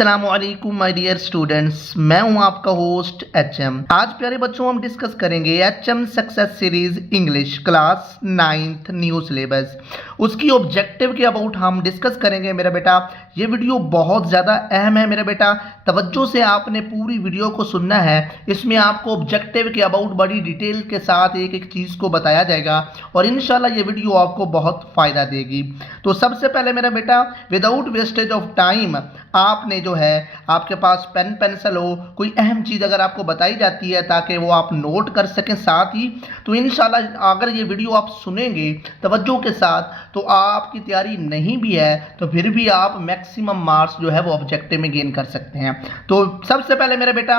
अस्सलामुअलैकुम my dear students, मैं हूं आपका होस्ट एचएम। आज प्यारे बच्चों हम डिस्कस करेंगे HM success series English class 9th new syllabus. उसकी ऑब्जेक्टिव के अबाउट हम डिस्कस करेंगे मेरा बेटा। ये वीडियो बहुत ज़्यादा अहम है मेरा बेटा, तवज्जो से आपने पूरी वीडियो को सुनना है। इसमें आपको ऑब्जेक्टिव के अबाउट बड़ी डिटेल के साथ एक एक चीज़ को बताया जाएगा और इंशाल्लाह ये वीडियो आपको बहुत फ़ायदा देगी। तो सबसे पहले मेरा बेटा, विदाउट वेस्टेज ऑफ टाइम, आपने जो है आपके पास पेन पेंसिल हो, कोई अहम चीज़ अगर आपको बताई जाती है ताकि वो आप नोट कर सकें साथ ही, तो इंशाल्लाह अगर ये वीडियो आप सुनेंगे तवज्जो के साथ तो आपकी तैयारी नहीं भी है तो फिर भी आप मैक्सिमम मार्क्स जो है वो ऑब्जेक्टिव में गेन कर सकते हैं। तो सबसे पहले मेरे बेटा,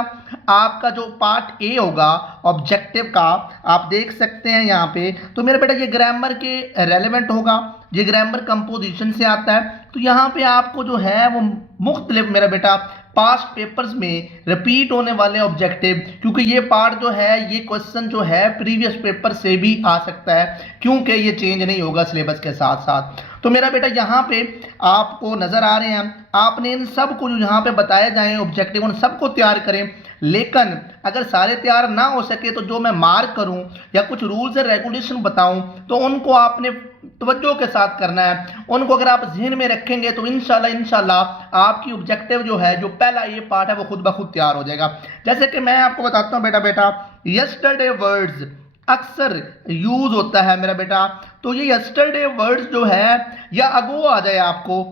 आपका जो पार्ट ए होगा ऑब्जेक्टिव का, आप देख सकते हैं यहाँ पे। तो मेरे बेटा ये ग्रामर के रेलेवेंट होगा, ये ग्रामर कंपोजिशन से आता है। तो यहाँ पे आपको जो है वो मुख्तलिफ मेरा बेटा पास्ट पेपर्स में रिपीट होने वाले ऑब्जेक्टिव, क्योंकि ये पार्ट जो है, ये क्वेश्चन जो है प्रीवियस पेपर से भी आ सकता है क्योंकि ये चेंज नहीं होगा सिलेबस के साथ साथ। तो मेरा बेटा यहाँ पे आपको नज़र आ रहे हैं, आपने इन सब को जो यहाँ पे बताए जाए ऑब्जेक्टिव उन सबको तैयार करें। लेकिन अगर सारे तैयार ना हो सके तो जो मैं मार्क करूं या कुछ रूल्स एंड रेगुलेशन बताऊं तो उनको आपने तवज्जो के साथ करना है। उनको अगर आप जहन में रखेंगे तो इंशाल्लाह आपकी ऑब्जेक्टिव जो है, जो पहला ये पार्ट है, वो खुद ब खुद तैयार हो जाएगा। जैसे कि मैं आपको बताता हूं बेटा, यस्टरडे वर्ड्स अक्सर यूज होता है मेरा बेटा। तो ये यस्टरडे वर्ड्स जो है या अगो आ जाए आपको,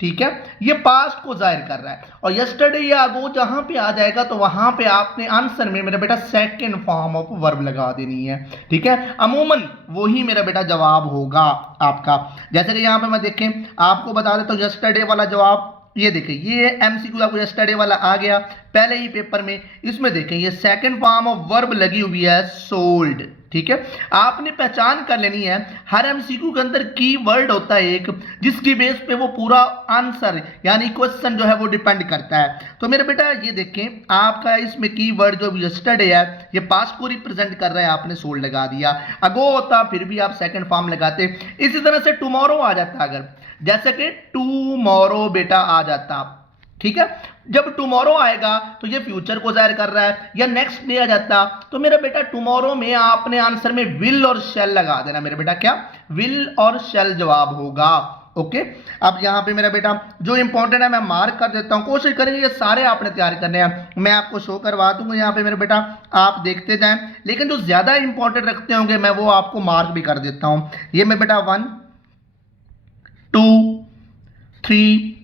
ठीक है, ये पास्ट को जाहिर कर रहा है। और यस्टरडे या अगो जहां पे आ जाएगा तो वहां पे आपने आंसर में मेरा बेटा सेकंड फॉर्म ऑफ वर्ब लगा देनी है, ठीक है। अमूमन वही मेरा बेटा जवाब होगा आपका। जैसे कि यहां पे मैं देखें आपको बता देता हूं यस्टरडे वाला जवाब, ये देखें, ये एमसीक्यू आपको यस्टरडे वाला आ गया पहले ही पेपर में। इसमें देखें ये सेकंड फॉर्म ऑफ वर्ब लगी हुई है सोल्ड, ठीक है। आपने पहचान कर लेनी है, हर एमसीक्यू के अंदर की वर्ड होता है एक, जिसकी बेस पे वो पूरा आंसर यानी क्वेश्चन जो है वो डिपेंड करता है। तो मेरे बेटा ये देखें, आपका इसमें की वर्ड जो यस्टरडे है ये पास्ट को रिप्रेजेंट कर रहा है, आपने सोल्ड लगा दिया। अगो होता फिर भी आप सेकंड फॉर्म लगाते। इसी तरह से टुमारो आ जाता, अगर जैसे कि टुमारो बेटा आ जाता, ठीक है। जब टुमारो आएगा तो ये फ्यूचर को जाहिर कर रहा है, या नेक्स्ट डे आ जाता तो मेरा बेटा टुमारो में आपने आंसर में विल और शेल लगा देना मेरे बेटा। क्या विल और शेल जवाब होगा, ओके। अब यहां पे मेरा बेटा जो इंपॉर्टेंट है मैं मार्क कर देता हूं, कोशिश करेंगे ये सारे आपने तैयार करने हैं। मैं आपको शो करवा दूंगा यहाँ पे मेरे बेटा, आप देखते जाएं, लेकिन जो ज्यादा इंपॉर्टेंट रखते होंगे मैं वो आपको मार्क भी कर देता हूं। ये मेरे बेटा 1 2 3,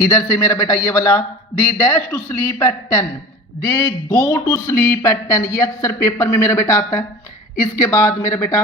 इधर से मेरा बेटा ये वाला they dash to sleep at 10, they go to sleep at 10, ये अक्सर पेपर में मेरा बेटा आता है। इसके बाद मेरा बेटा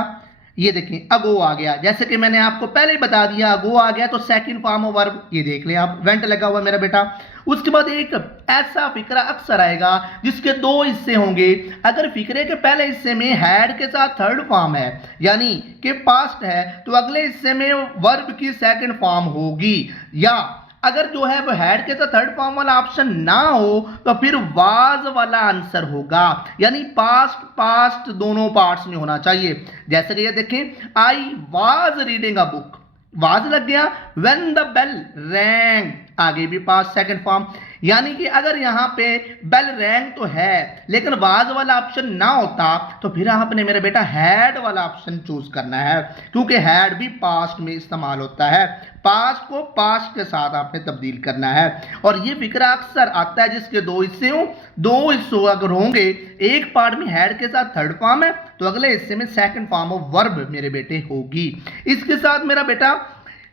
ये देखें अगो आ गया, जैसे कि मैंने आपको पहले ही बता दिया अगो आ गया तो सेकंड फॉर्म ऑफ वर्ब, ये देख लें आप, वेंट लगा हुआ मेरा बेटा। उसके बाद एक ऐसा फिक्रा अक्सर आएगा जिसके दो हिस्से होंगे। अगर फिक्रे के पहले हिस्से में हैड के साथ थर्ड फॉर्म है यानी कि पास्ट है, तो अगले हिस्से में वर्ब की सेकंड फॉर्म होगी। या अगर जो है वो हैड के साथ थर्ड फॉर्म वाला ऑप्शन ना हो तो फिर वाज वाला आंसर होगा, यानी पास्ट दोनों पार्ट्स में होना चाहिए। जैसे कि ये देखें, I was reading a book, was लग गया, व्हेन द बेल रैंग, आगे भी पास्ट सेकंड फॉर्म। यानी कि अगर यहां पे बेल रैंग तो है लेकिन वाज वाला ऑप्शन ना होता तो फिर आपने मेरे बेटा हैड वाला ऑप्शन चूज करना है, क्योंकि हैड भी पास्ट में इस्तेमाल होता है। पास्ट को पास्ट के साथ आपने तब्दील करना है। और ये फिक्रा अक्सर आता है जिसके दो हिस्से हों, दो हिस्सों अगर होंगे, एक पार्ट में हैड के साथ थर्ड फॉर्म है तो अगले हिस्से में सेकंड फॉर्म ऑफ वर्ब मेरे बेटे होगी। इसके साथ मेरा बेटा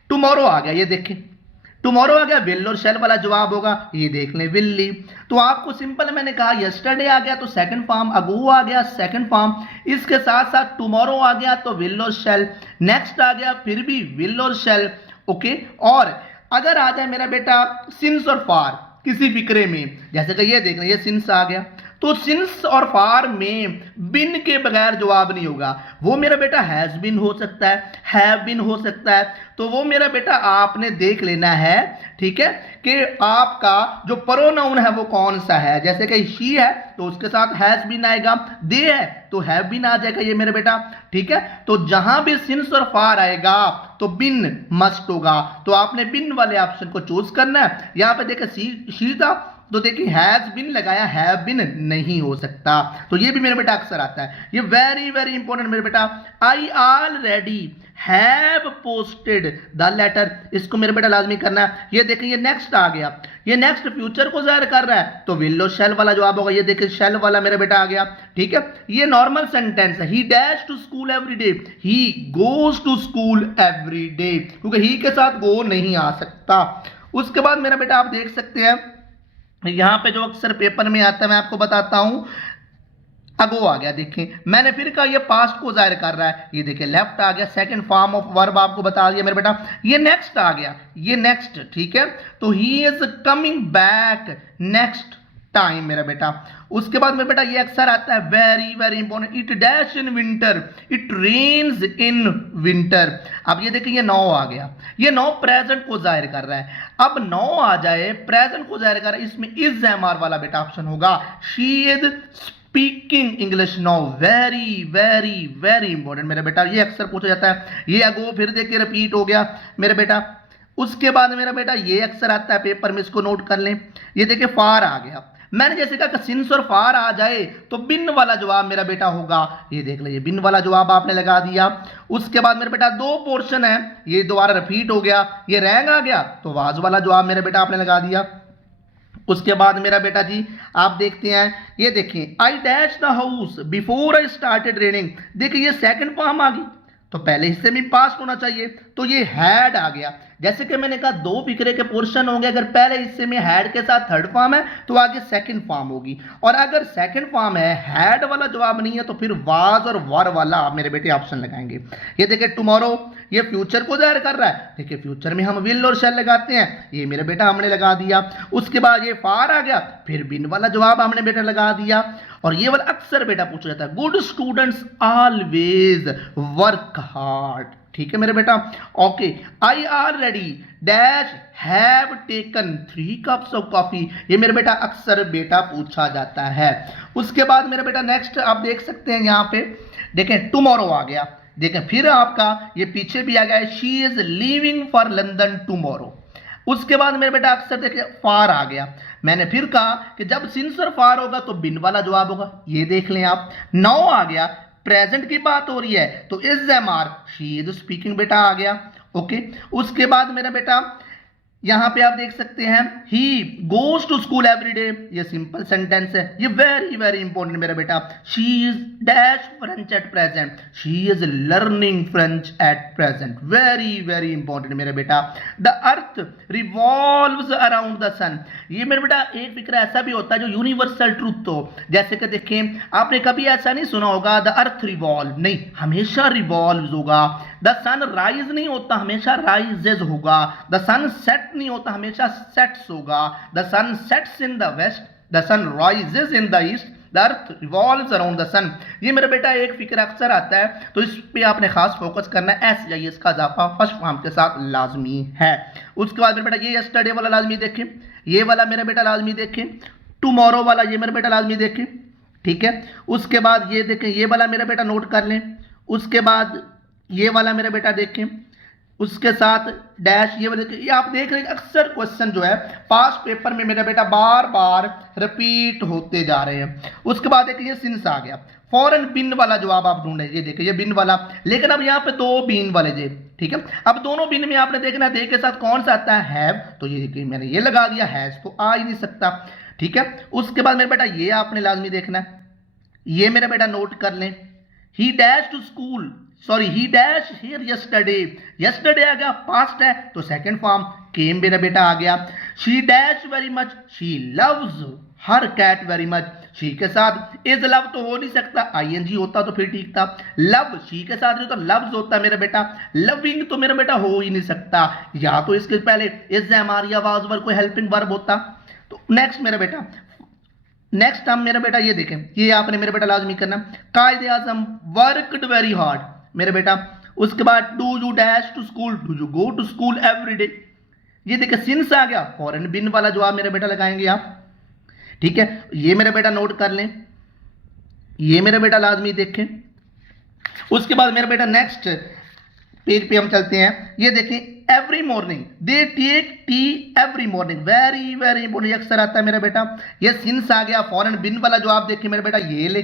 टुमारो आ गया, ये देखें टुमारो आ गया, विल और शेल वाला जवाब होगा, ये देख लें विल ली। तो आपको सिंपल मैंने कहा यस्टरडे आ गया तो सेकंड फॉर्म, अगो आ गया सेकंड फॉर्म, इसके साथ साथ टुमारो आ गया तो विल और शेल, नेक्स्ट आ गया फिर भी विल और शेल, ओके। और अगर आ जाए मेरा बेटा सिंस और फार किसी फिक्रे में, जैसे कि ये देख रहे हैं ये सिंस आ गया तो सिंस और फार में बिन के बगैर जवाब नहीं होगा। वो मेरा बेटा हैज बिन हो सकता है, हैव बिन हो सकता है। तो वो मेरा बेटा आपने देख लेना है, ठीक है, कि आपका जो प्रोनाउन है वो कौन सा है। जैसे कि शी है तो उसके साथ हैज बिन आएगा, दे है तो हैव बिन आ जाएगा ये मेरे बेटा, ठीक है। तो जहां भी सिंस और फार आएगा तो बिन मस्ट होगा। तो आपने बिन वाले ऑप्शन को चूज करना है। यहां पे देखिए शी था तो देखिए हैज बिन लगाया, हैव बिन नहीं हो सकता। तो ये भी मेरे बेटा अक्सर आता है। ये वेरी वेरी इंपॉर्टेंट मेरे बेटा। I already have posted the letter, इसको मेरे बेटा लाजमी करना है। ये देखिए ये नेक्स्ट आ गया, ये नेक्स्ट फ्यूचर को जाहिर कर रहा है तो विल और शैल वाला जवाब होगा। ये देखिए शैल वाला मेरे बेटा आ गया, ठीक है। ये नॉर्मल सेंटेंस है। He dash to school every day, he goes to school every day, क्योंकि ही के साथ गो नहीं आ सकता। उसके बाद मेरा बेटा आप देख सकते हैं यहां पे जो अक्सर पेपर में आता है, मैं आपको बताता हूं। अगो आ गया, देखिए मैंने फिर कहा ये पास्ट को जाहिर कर रहा है। ये देखिए लेफ्ट आ गया, सेकंड फॉर्म ऑफ वर्ब आपको बता दिया मेरे बेटा। ये नेक्स्ट आ गया, ये नेक्स्ट, ठीक है। तो he is coming back next time मेरा बेटा। उसके बाद मेरे बेटा ये अक्सर आता है, very very important, it dash in winter, it rains in winter. अब ये देखिए ये नौ आ गया, ये नौ प्रेजेंट को जाहिर कर रहा है। अब नौ आ जाए प्रेजेंट को जाहिर कर रहा है, इसमें इज एमआर वाला बेटा ऑप्शन होगा। She is speaking English now, very very very important मेरा बेटा। ये अक्सर पूछा जाता है। ये अगो फिर देखिए रिपीट हो गया मेरे बेटा। उसके बाद मेरा बेटा ये अक्सर आता है पेपर में, इसको नोट कर लें। ये देखिए फार आ गया, मैंने जैसे कहा सिंस और फार आ जाए तो बिन वाला जवाब मेरा बेटा होगा। ये देख लीजिए बिन वाला जवाब आपने लगा दिया। उसके बाद मेरे बेटा दो पोर्शन है, ये दोबारा रिपीट हो गया। ये रैंग आ गया तो वाज वाला जवाब मेरे बेटा आपने लगा दिया। उसके बाद मेरा बेटा जी आप देखते हैं, ये देखिए I dash the house before I started raining. देखिए ये सेकंड फॉर्म आ गई तो पहले हिस्से में पास्ट होना चाहिए, तो ये हैड आ गया। जैसे कि मैंने कहा दो फिक्रे के पोर्शन होंगे, अगर पहले हिस्से में हैड के साथ थर्ड फॉर्म है तो आगे सेकंड फॉर्म होगी, और अगर सेकंड फॉर्म है हैड वाला जवाब नहीं है तो फिर वाज और वर वाला आप मेरे बेटे ऑप्शन लगाएंगे। ये देखिए टुमारो, ये फ्यूचर को जाहिर कर रहा है। देखिए फ्यूचर में हम विल और शैल लगाते हैं, ये मेरे बेटा हमने लगा दिया। उसके बाद ये फार आ गया, फिर बिन वाला जवाब हमने बेटा लगा दिया। और ये वाला अक्सर बेटा पूछा जाता है, good students always work hard, ठीक है मेरे बेटा। Okay, I already dash have taken 3 cups of coffee, ये मेरे बेटा अक्सर बेटा पूछा जाता है। उसके बाद मेरे बेटा नेक्स्ट आप देख सकते हैं यहां पे, देखें टुमारो आ गया। देखें फिर आपका ये पीछे भी आ गया है, she is leaving for London tomorrow. उसके बाद मेरे बेटा अक्सर देखिए फार आ गया। मैंने फिर कहा कि जब सिंस और फार होगा तो बिन वाला जवाब होगा, ये देख लें आप। नौ आ गया, प्रेजेंट की बात हो रही है तो is am are, she is speaking बेटा आ गया। ओके, उसके बाद मेरा बेटा यहां पे आप देख सकते हैं, he goes to school every day, ये सिंपल सेंटेंस है, ये वेरी वेरी इंपॉर्टेंट मेरा बेटा। She is dash French at present, she is learning French at present, very very important मेरा बेटा। The earth revolves around the sun, ये मेरा बेटा एक फिक्र ऐसा भी होता है जो यूनिवर्सल ट्रूथ हो। जैसे कि देखें आपने कभी ऐसा नहीं सुना होगा द अर्थ रिवॉल्व, नहीं, हमेशा रिवॉल्व होगा। द सन राइज नहीं होता, हमेशा राइजेज होगा। द सन सेट नहीं होता, हमेशा सेट्स होगा। The sun sets in the west, the sun rises in the east, the earth revolves around the sun. ये मेरे बेटा एक फिक्र अक्सर आता है तो इस पे आपने खास फोकस करना है। ऐसे जाइए, इसका इजाफा फर्स्ट फॉर्म के साथ लाजमी है। उसके बाद मेरे बेटा ये यस्टरडे वाला लाजमी देखें, ये वाला मेरा बेटा लाजमी देखें, टुमारो वाला ये मेरे बेटा लाजमी देखें, ठीक है। उसके बाद ये देखें, ये वाला मेरा बेटा नोट कर लें। उसके बाद ये वाला मेरा बेटा देखें, उसके साथ डैश ये वाला, ये आप देख रहे हैं अक्सर क्वेश्चन जो है पास्ट पेपर में मेरा बेटा बार बार रिपीट होते जा रहे हैं। उसके बाद देखिए ये सिंस आ गया, फॉरन बिन वाला जवाब आप ढूंढे, ये देखिए ये बिन वाला, लेकिन अब यहाँ पे दो बिन वाले जे, ठीक है। अब दोनों बिन में आपने देखना दे के साथ कौन सा आता है, हैव, तो ये देखिए मैंने ये लगा दिया, हैज तो आ ही नहीं सकता, ठीक है। उसके बाद मेरा बेटा ये आपने लाजमी देखना है, ये मेरा बेटा नोट कर लें, he dash to school, sorry he dash here yesterday, yesterday आ गया पास्ट है तो सेकंड फॉर्म केम मेरा बेटा आ गया। She dash very much, she loves her cat very much, she के साथ इज लव तो हो नहीं सकता, आईएनजी होता तो फिर ठीक था। लव शी के साथ नहीं तो लव्स होता मेरा बेटा, लविंग तो मेरा बेटा हो ही नहीं सकता, या तो इसके पहले इज एम आर या वाज वर कोई हेल्पिंग वर्ब होता। तो नेक्स्ट मेरा बेटा नेक्स्ट हम मेरा बेटा ये देखें, ये आपने मेरे बेटा लाजमी करना, कायदे आजम वर्कड वेरी हार्ड मेरे बेटा। उसके बाद do you dash to school, do you go to school every day. ये देखिए सिंस आ गया, फॉरेन बिन वाला जवाब मेरा बेटा लगाएंगे आप, ठीक है। ये मेरा बेटा नोट कर लें, ये मेरा बेटा लाजमी देखें। उसके बाद मेरा बेटा नेक्स्ट पेज पे हम चलते हैं, ये देखें every morning they take tea every morning, very very important, अक्सर आता है मेरा बेटा। ये सिंस आ गया, फॉरेन बिन वाला जवाब देखिए मेरा बेटा ये ले,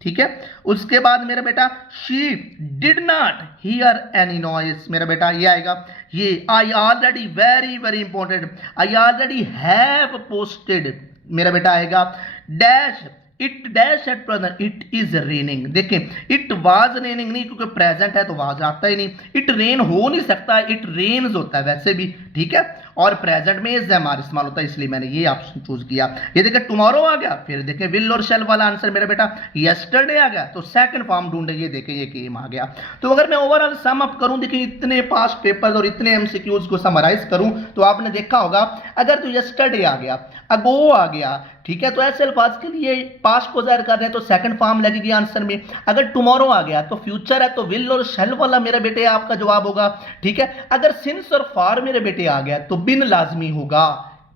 ठीक है। उसके बाद मेरा बेटा she did not here any noise मेरा बेटा ये आएगा। ये I already, very very important, I already have posted मेरा बेटा आएगा। Dash it dash at present, it is raining. देखें इट वाज रेनिंग नहीं, क्योंकि प्रेजेंट है तो वाज आता ही नहीं, इट रेन हो नहीं सकता, इट रेन्स होता है वैसे भी, ठीक है। और प्रेजेंट में इज एम आर इस्तेमाल होता है, इसलिए मैंने ये ऑप्शन चूज किया। ये देखें टुमारो आ गया, फिर देखें विल और शेल वाला आंसर मेरा बेटा यस्टरडे आ गया, तो सेकंड फॉर्म ढूंढे, ये देखें ये केम आ गया। तो अगर मैं ओवरऑल सम अप करूं, देखिए इतने पास पेपर्स और इतने एमसीक्यूज को समराइज करूं, तो आपने देखा होगा अगर तो यस्टरडे आ गया, अगो आ गया, ठीक है, तो ऐसे अल्फाज के लिए पास्ट को जाहिर कर रहे हैं तो सेकंड फॉर्म लगेगी आंसर में। अगर टुमारो आ गया तो फ्यूचर है तो विल और शेल वाला मेरे बेटे आपका जवाब होगा, ठीक है। अगर सिंस और फॉर मेरे बेटे आ गया तो बिन लाजमी होगा,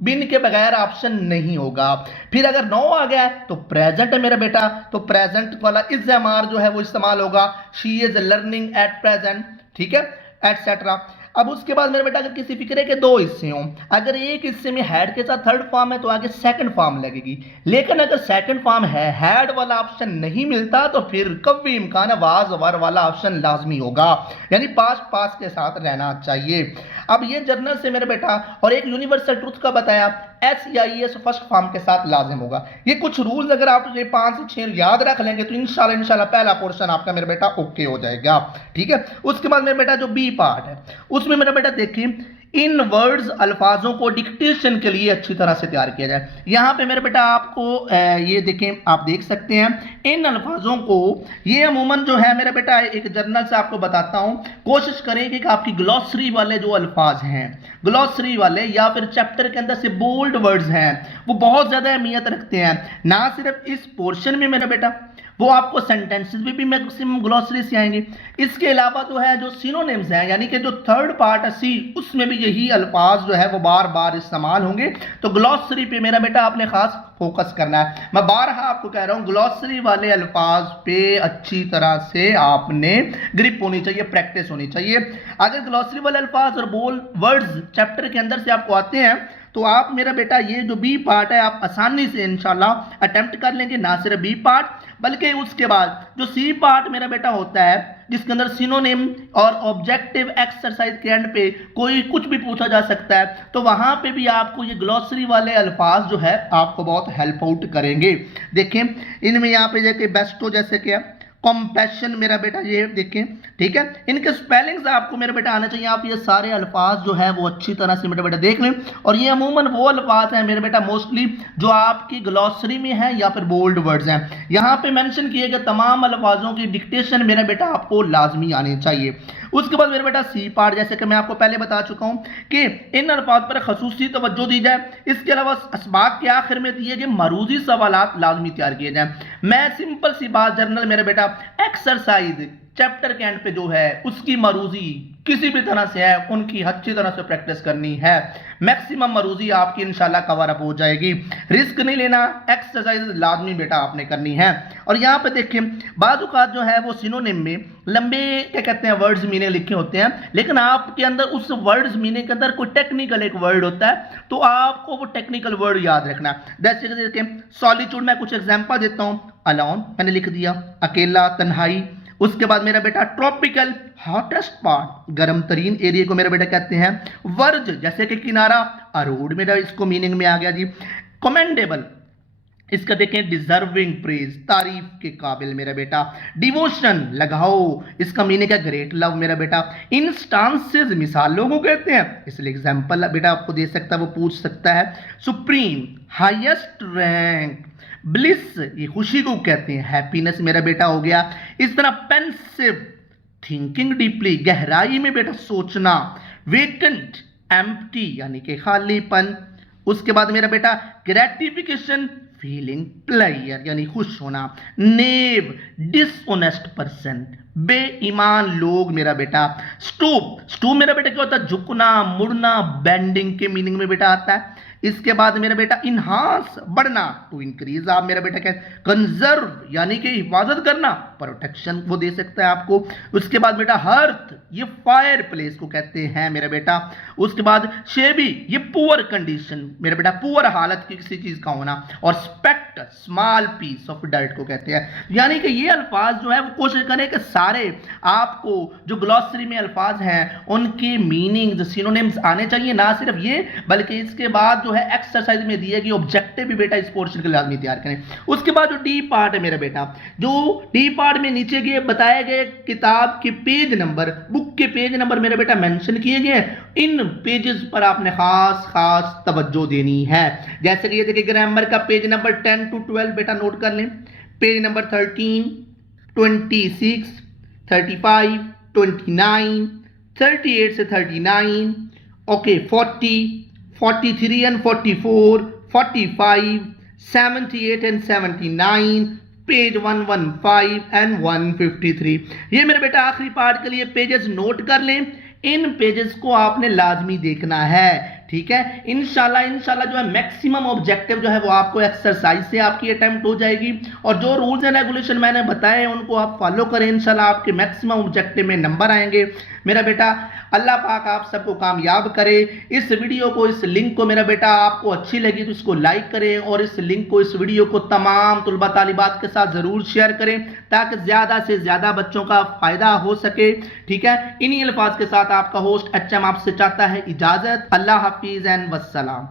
बिन के बगैर ऑप्शन नहीं होगा। फिर अगर नो आ गया तो प्रेजेंट है मेरा बेटा, तो प्रेजेंट वाला इज एम आर जो है वो इस्तेमाल होगा, she is learning at present, ठीक है, एटसेट्रा। अब उसके बाद मेरे बेटा अगर किसी फिक्रे के दो हिस्से हों, अगर एक हिस्से में हैड के साथ थर्ड फॉर्म है तो आगे सेकंड फॉर्म लगेगी, लेकिन अगर सेकंड फॉर्म है हैड वाला ऑप्शन नहीं मिलता तो फिर कभी इम्कान है वाज वर वाला ऑप्शन लाजमी होगा, यानी पास के साथ रहना चाहिए। अब ये जर्नल से मेरे बेटा और एक यूनिवर्सल ट्रुथ का बताया, SEIS फर्स्ट फॉर्म के साथ लाजिम होगा। ये कुछ रूल्स अगर आप ये 5 से 6 याद रख लेंगे तो इंशाल्लाह पहला पोर्शन आपका मेरे बेटा ओके हो जाएगा, ठीक है। उसके बाद मेरे बेटा जो बी पार्ट है उसमें मेरा बेटा देखिए इन वर्ड्स अल्फाजों को डिक्टेशन के लिए अच्छी तरह से तैयार किया जाए। यहां पे मेरे बेटा आपको ये देखें, आप देख सकते हैं इन अल्फाजों को, ये अमूमन जो है मेरा बेटा एक जर्नल से आपको बताता हूं, कोशिश करेंगे कि आपकी ग्लॉसरी वाले जो अल्फाज हैं, ग्लॉसरी वाले या फिर चैप्टर के अंदर से बोल्ड वर्ड्स हैं, वो बहुत ज्यादा अहमियत रखते हैं। ना सिर्फ इस पोर्शन में मेरा बेटा, वो आपको सेंटेंसेस भी मैक्सिमम ग्लॉसरी से आएंगे। इसके अलावा जो है जो सिनोनिम्स हैं, यानी कि जो थर्ड पार्ट है सी, उसमें भी यही अल्फाज जो है वो बार बार इस्तेमाल होंगे। तो ग्लॉसरी पे मेरा बेटा आपने खास फोकस करना है। मैं बारहा आपको कह रहा हूं ग्लॉसरी वाले अल्फाज पे अच्छी तरह से आपने ग्रिप होनी चाहिए, प्रैक्टिस होनी चाहिए। अगर ग्लॉसरी वाले अल्फाज और बोल वर्ड्स चैप्टर के अंदर से आपको आते हैं तो आप मेरा बेटा ये जो बी पार्ट है आप आसानी से इंशाल्लाह अटेम्प्ट कर लेंगे। ना सिर्फ बी पार्ट बल्कि उसके बाद जो सी पार्ट मेरा बेटा होता है जिसके अंदर सिनोनिम और ऑब्जेक्टिव एक्सरसाइज के एंड पे कोई कुछ भी पूछा जा सकता है, तो वहां पे भी आपको ये ग्लॉसरी वाले अल्फाज जो है आपको बहुत हेल्प आउट करेंगे। देखें इनमें यहाँ पे जैसे बेस्टो जैसे क्या कॉम्पैशन मेरा बेटा ये देखें, ठीक है, इनके स्पेलिंग्स आपको मेरा बेटा आना चाहिए। आप ये सारे अल्फाज जो है वो अच्छी तरह से मेरा बेटा देख लें। और ये अमूमन वो अल्फाज हैं मेरे बेटा मोस्टली जो आपकी ग्लॉसरी में है या फिर बोल्ड वर्ड्स हैं। यहाँ पे मेंशन किए गए तमाम अल्फाजों की डिक्टेशन मेरा बेटा आपको लाजमी आनी चाहिए। उसके बाद मेरे बेटा सी पार्ट, जैसे कि मैं आपको पहले बता चुका हूं कि इन अल्फाज पर खसूसी तवज्जो दी जाए। इसके अलावा असबाक के आखिर में दिए गए मरूजी सवालात लाजमी तैयार किए जाएं। मैं सिंपल सी बात जर्नल मेरे बेटा एक्सरसाइज चैप्टर के एंड पे जो है उसकी मरूजी किसी भी तरह से है उनकी अच्छी तरह से प्रैक्टिस करनी है। मैक्सिमम मरूजी आपकी इंशाल्लाह कवर अप हो जाएगी। रिस्क नहीं लेना, एक्सरसाइज लाजमी बेटा आपने करनी है। और यहाँ पे देखें बाज़ औक़ात जो है वो सिनोनिम में लंबे क्या कहते हैं वर्ड्स मीनिंग लिखे होते हैं, लेकिन आपके अंदर उस वर्ड्स मीनिंग के अंदर कोई टेक्निकल एक वर्ड होता है तो आपको वो टेक्निकल वर्ड याद रखना है। जैसे देखें सॉलिट्यूड, मैं कुछ एग्जाम्पल देता हूँ। अलोन मैंने लिख दिया, अकेला, तन्हाई। उसके बाद मेरा बेटा ट्रॉपिकल, हॉटेस्ट पार्ट, गर्म तरीन एरिया को मेरा बेटा कहते हैं। वर्ज जैसे कि किनारा, अरोड मेरा इसको मीनिंग में आ गया जी। कमेंडेबल, इसका देखें डिजर्विंग प्रेज, तारीफ के काबिल मेरा बेटा। डिवोशन, लगाओ, इसका मीनिंग है ग्रेट लव मेरा बेटा। इंस्टांसेस, मिसालों को कहते हैं, इसलिए एग्जाम्पल बेटा आपको दे सकता है, वो पूछ सकता है। Supreme, highest rank. ब्लिस, ये खुशी को कहते हैं, हैप्पीनेस मेरा बेटा हो गया। इस तरह पेंसिव, थिंकिंग डीपली, गहराई में बेटा सोचना। वेकेंट, एम्प्टी यानी कि खालीपन। उसके बाद मेरा बेटा ग्रेटिफिकेशन, फीलिंग प्लेयर यानी खुश होना। नेव, डिसऑनेस्ट पर्सन, बेईमान लोग मेरा बेटा। स्टूप मेरा बेटा क्या होता है? झुकना, मुड़ना, बेंडिंग के मीनिंग में बेटा आता है। इसके बाद मेरा बेटा इनहांस, बढ़ना, टू इंक्रीज। आप मेरा बेटा क्या? कंजर्व यानी कि हिफाजत करना, प्रोटेक्शन वो दे सकता है आपको। उसके बाद बेटा हर्थ, ये फायर प्लेस को कहते हैं मेरा बेटा। उसके बाद शेबी, ये पुअर कंडीशन मेरा बेटा, पुअर हालत की किसी चीज का होना। और speck, small piece of dirt को कहते हैं। यानी कि ये अल्फाज जो है वो कोशिश करें कि सारे आपको जो ग्लॉसरी में अल्फाज हैं उनके मीनिंग सिनोनिम्स आने चाहिए। ना सिर्फ ये बल्कि इसके बाद जो है एक्सरसाइज में दिए गए ऑब्जेक्टिव भी बेटा इस पोर्शन के लाजमी तैयार करें। उसके बाद जो डी पार्ट है मेरा बेटा, जो डी पार्ट में नीचे गए बताए गए किताब के पेज नंबर, बुक के पेज नंबर मेरा बेटा मेंशन किए गए हैं। इन पेजेस पर आपने खास तवज्जो देनी है। जैसे कि ये देखिए ग्रामर का पेज नंबर 10 to 12 बेटा नोट कर लें। पेज नंबर 13, 26, 35, 29, 38 से 39, okay 40, 43 and 44, 45, 78 and 79, page 115 and 153। ये मेरे बेटा आखिरी पार्ट के लिए पेजेस नोट कर लें। इन पेजेस को आपने लाजमी देखना है, ठीक है। इंशाल्लाह जो है मैक्सिमम ऑब्जेक्टिव जो है वो आपको एक्सरसाइज से आपकी अटेम्प्ट हो जाएगी। और जो रूल्स एंड रेगुलेशन मैंने बताए हैं उनको आप फॉलो करें, इंशाल्लाह आपके मैक्सिमम ऑब्जेक्टिव में नंबर आएंगे मेरा बेटा। अल्लाह पाक आप सबको कामयाब करे। इस वीडियो को, इस लिंक को मेरा बेटा आपको अच्छी लगी तो इसको लाइक करें और इस लिंक को, इस वीडियो को तमाम तुलबा तालिबात के साथ जरूर शेयर करें ताकि ज्यादा से ज्यादा बच्चों का फायदा हो सके, ठीक है। इन्हीं अल्फाज के साथ आपका होस्ट HM आपसे चाहता है इजाजत। अल्लाह हाफिज एंड वस्सलाम।